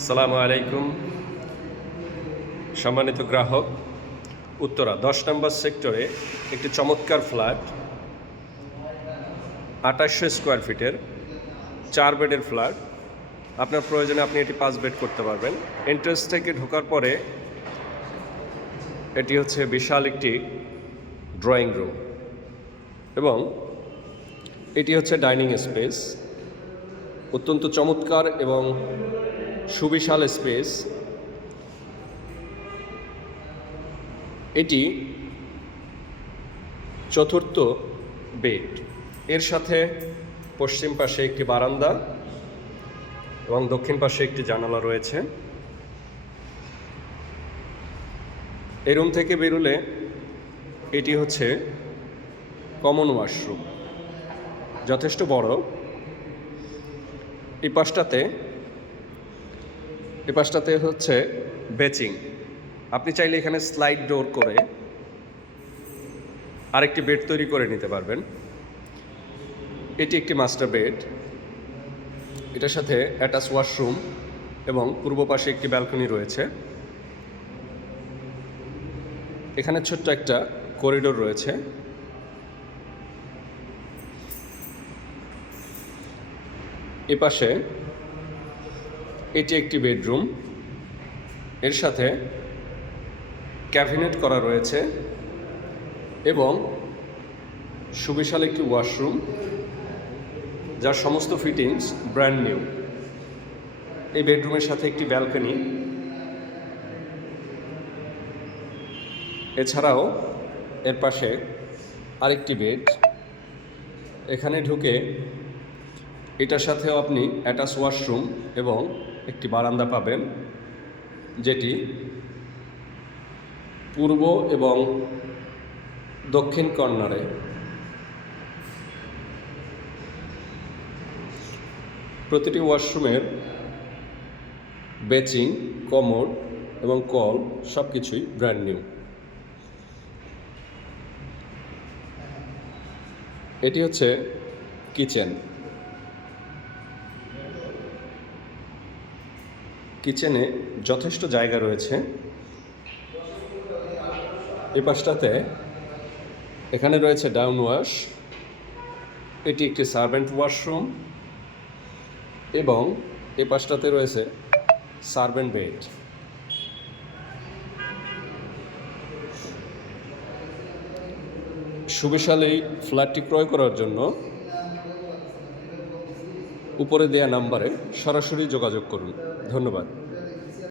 আসসালামু আলাইকুম সম্মানিত গ্রাহক। উত্তরা 10 নম্বর সেক্টরে একটি চমৎকার ফ্ল্যাট, 2800 স্কোয়ার ফিটের 4 বেডের ফ্ল্যাট। আপনার প্রয়োজনে আপনি এটি 5 বেড করতে পারবেন। এন্ট্রেন্স থেকে ঢোকার পরে এটি হচ্ছে বিশাল একটি ড্রয়িং রুম এবং এটি হচ্ছে ডাইনিং স্পেস। অত্যন্ত চমৎকার এবং সুবিশাল স্পেস। এটি চতুর্থ বেড। এর সাথে পশ্চিম পাশে একটি বারান্দা এবং দক্ষিণ পাশে একটি জানালা রয়েছে। এই রুম থেকে বেরোলে এটি হচ্ছে কমন ওয়াশরুম, যথেষ্ট বড়। এই পাশটাতে হচ্ছে বেচিং। আপনি চাইলে এখানে স্লাইড ডোর করে আরেকটি বেড তৈরি করে নিতে পারবেন। এটি একটি মাস্টার বেড, এটার সাথে অ্যাটাচ ওয়াশরুম এবং পূর্ব পাশে একটি ব্যালকনি রয়েছে। এখানে ছোট্ট একটা করিডোর রয়েছে। এ পাশে এটি একটি বেডরুম, এর সাথে ক্যাবিনেট করা রয়েছে এবং সুবিশাল একটি ওয়াশরুম যার সমস্ত ফিটিংস ব্র্যান্ড নিউ। এই বেডরুমের সাথে একটি ব্যালকনি। এছাড়াও এর পাশে আরেকটি বেড। এখানে ঢুকে এটার সাথেও আপনি অ্যাটাচ ওয়াশরুম এবং একটি বারান্দা পাবেন, যেটি পূর্ব এবং দক্ষিণ কর্নারে। প্রতিটি ওয়াশরুমের বেচিং, কমোড এবং কল সব কিছুই ব্র্যান্ড নিউ। এটি হচ্ছে কিচেন। কিচেনে যথেষ্ট জায়গা রয়েছে। এই পাশটাতে এখানে রয়েছে ডাউন ওয়াশ, এটি একটি সার্ভেন্ট ওয়াশরুম এবং এই পাশটাতে রয়েছে সার্ভেন্ট বেড। সুবিশাল এই ফ্ল্যাটটি ক্রয় করার জন্য উপরে দেয়া নাম্বারে সরাসরি যোগাযোগ করুন। ধন্যবাদ।